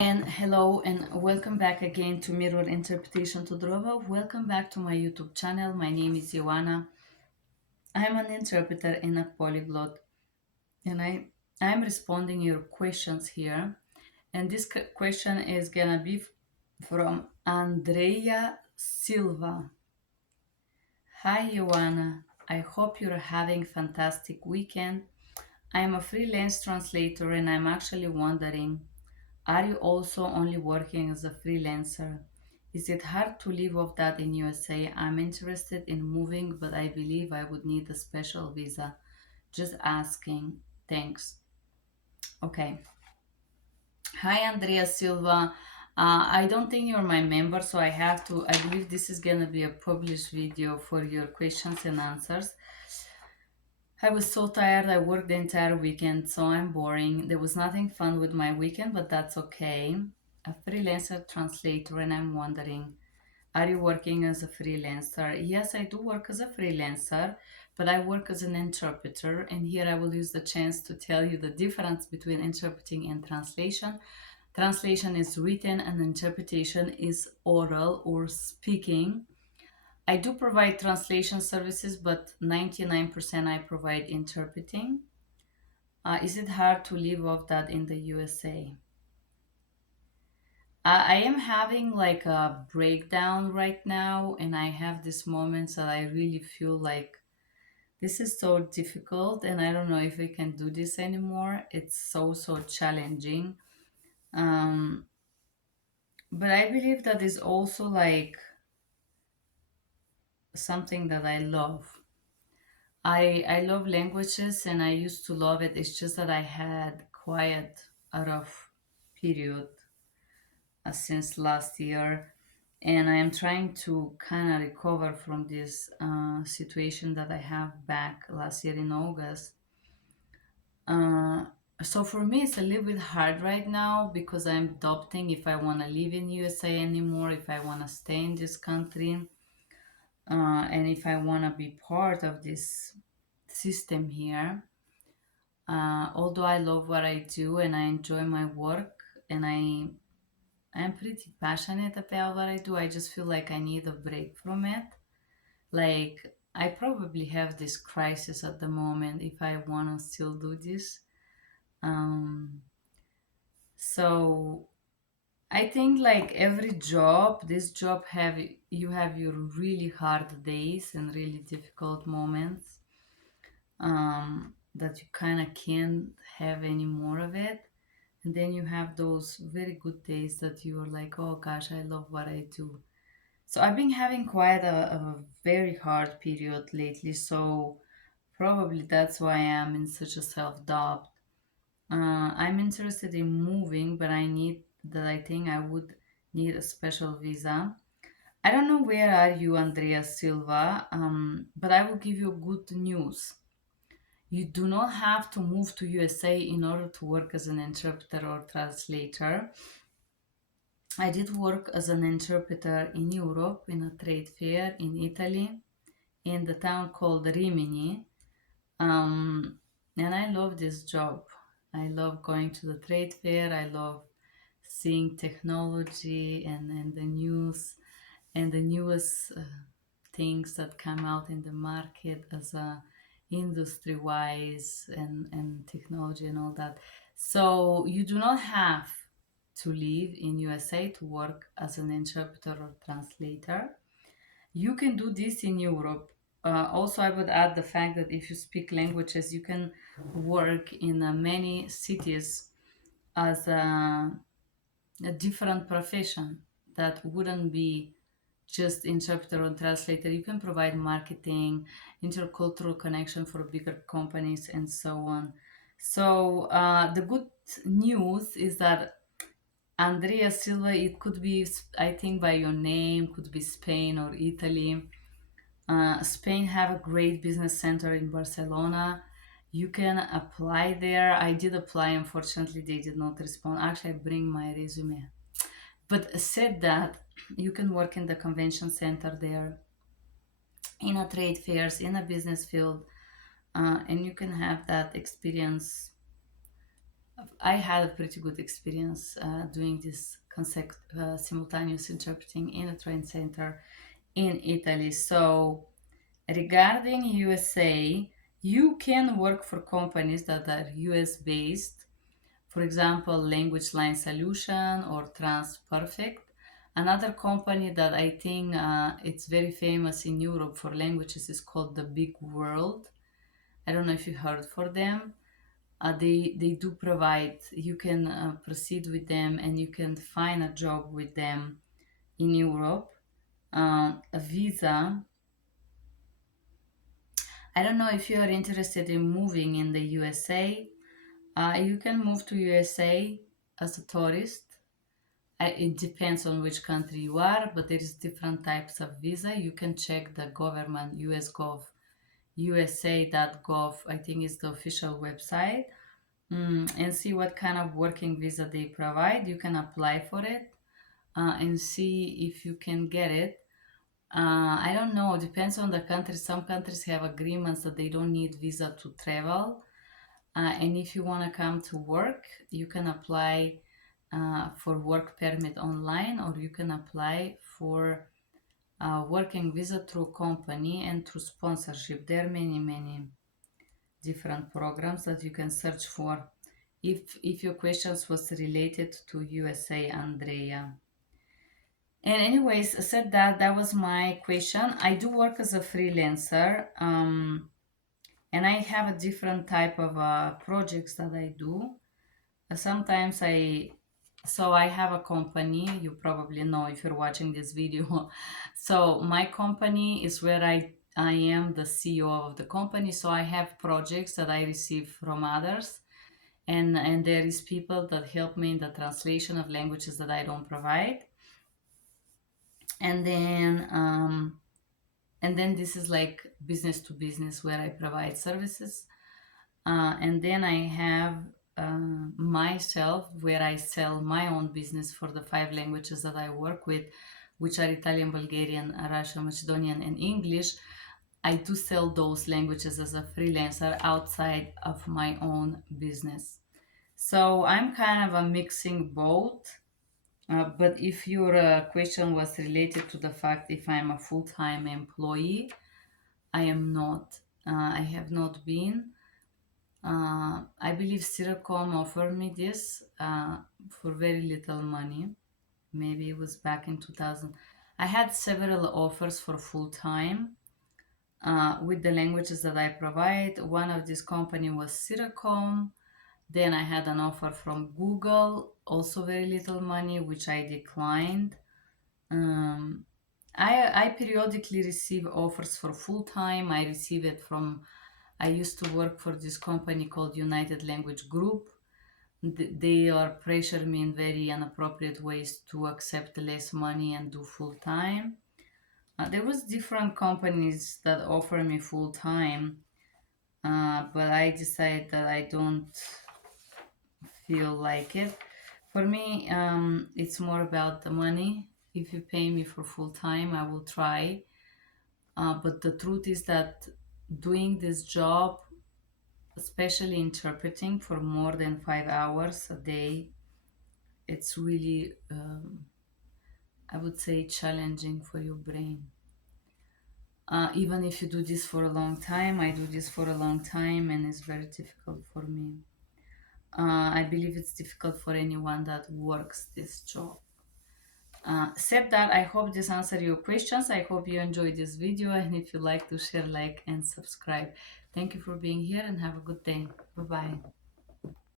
And hello and welcome back again to Mirror Interpretation to Drova. Welcome back to my YouTube channel. My name is Joanna. I'm an interpreter and a polyglot, and I'm responding your questions here. And this question is gonna be from Andrea Silva. Hi Joanna. I hope you're having fantastic weekend. I'm a freelance translator and I'm actually wondering, are you also only working as a freelancer? Is it hard to live off that in USA? I'm interested in moving, but I believe I would need a special visa. Just asking. Thanks. Okay. Hi, Andrea Silva. I don't think you're my member, so I have to. I believe this is gonna be a published video for your questions and answers. I was so tired. I worked the entire weekend, so I'm boring. There was nothing fun with my weekend, but that's okay. A freelancer translator, and I'm wondering, are you working as a freelancer? Yes, I do work as a freelancer, but I work as an interpreter, and here I will use the chance to tell you the difference between interpreting and translation. Translation is written, and interpretation is oral or speaking. I do provide translation services, but 99% I provide interpreting. Is it hard to live off that in the USA? I am having like a breakdown right now, and I have these moments that I really feel like this is so difficult, and I don't know if I can do this anymore. It's so challenging. Um, but I believe that is also like something that I love. I love languages and I used to love it. It's just that I had quite a rough period since last year, and I am trying to kind of recover from this situation that I have back last year in August. Uh, so for me, it's a little bit hard right now because I'm adopting if I want to live in USA anymore, if I want to stay in this country, and if I want to be part of this system here. Although I love what I do and I enjoy my work and I'm pretty passionate about what I do, I just feel like I need a break from it. Like I probably have this crisis at the moment if I want to still do this. Um, so I think like every job, this job have you have your really hard days and really difficult moments that you kind of can't have any more of it. And then you have those very good days that you're like, oh gosh, I love what I do. So I've been having quite a very hard period lately. So probably that's why I'm in such a self doubt. I'm interested in moving, but I think I would need a special visa. I don't know where are you, Andrea Silva, but I will give you good news. You do not have to move to USA in order to work as an interpreter or translator. I did work as an interpreter in Europe in a trade fair in Italy in the town called Rimini. And I love this job. I love going to the trade fair. I love seeing technology and the news and the newest things that come out in the market as a industry wise and technology and all that. So you do not have to live in USA to work as an interpreter or translator. You can do this in Europe. Also, I would add the fact that if you speak languages, you can work in many cities as a different profession that wouldn't be just interpreter or translator. You can provide marketing, intercultural connection for bigger companies, and so on. So the good news is that Andrea Silva, it could be, I think, by your name, could be Spain or Italy. Spain have a great business center in Barcelona. You can apply there. I did apply. Unfortunately, they did not respond. Actually, I bring my resume. But said that you can work in the convention center there, in a trade fairs, in a business field, and you can have that experience I had a pretty good experience doing this simultaneous interpreting in a train center in Italy. So regarding USA, you can work for companies that are US based, for example, Language Line Solution or TransPerfect. Another company that I think it's very famous in Europe for languages is called The Big World. I don't know if you heard for them. They do provide, you can proceed with them and you can find a job with them in Europe. A visa, I don't know if you are interested in moving in the USA. You can move to USA as a tourist. It depends on which country you are, but there is different types of visa. You can check the government US Gov, USA.gov, I think is the official website, and see what kind of working visa they provide. You can apply for it and see if you can get it. I don't know, depends on the country. Some countries have agreements that they don't need visa to travel. And if you want to come to work, you can apply for work permit online, or you can apply for working visa through company and through sponsorship. There are many, many different programs that you can search for. If your questions was related to USA, Andrea. And anyways, I said that that was my question. I do work as a freelancer, and I have a different type of projects that I do. Sometimes so I have a company, you probably know if you're watching this video. So my company is where I am the CEO of the company. So I have projects that I receive from others, and there is people that help me in the translation of languages that I don't provide. And then this is like business to business where I provide services. And then I have myself where I sell my own business for the 5 languages that I work with, which are Italian, Bulgarian, Russian, Macedonian, and English. I do sell those languages as a freelancer outside of my own business. So I'm kind of a mixing both. But if your question was related to the fact if I'm a full-time employee, I am not. I have not been. I believe Siracom offered me this for very little money. Maybe it was back in 2000. I had several offers for full time with the languages that I provide. One of this company was Siracom. Then I had an offer from Google, also very little money, which I declined. Um, I periodically receive offers for full time. I receive it from, I used to work for this company called United Language Group. They are pressure me in very inappropriate ways to accept less money and do full time. There was different companies that offer me full time, but I decided that I don't feel like it. For me, it's more about the money. If you pay me for full time, I will try. But the truth is that doing this job, especially interpreting for more than 5 hours a day, it's really, I would say, challenging for your brain. Even if you do this for a long time, I do this for a long time, and it's very difficult for me. I believe it's difficult for anyone that works this job. Said that, I hope this answered your questions. I hope you enjoyed this video, and if you like to share, like, and subscribe. Thank you for being here, and have a good day. Bye bye.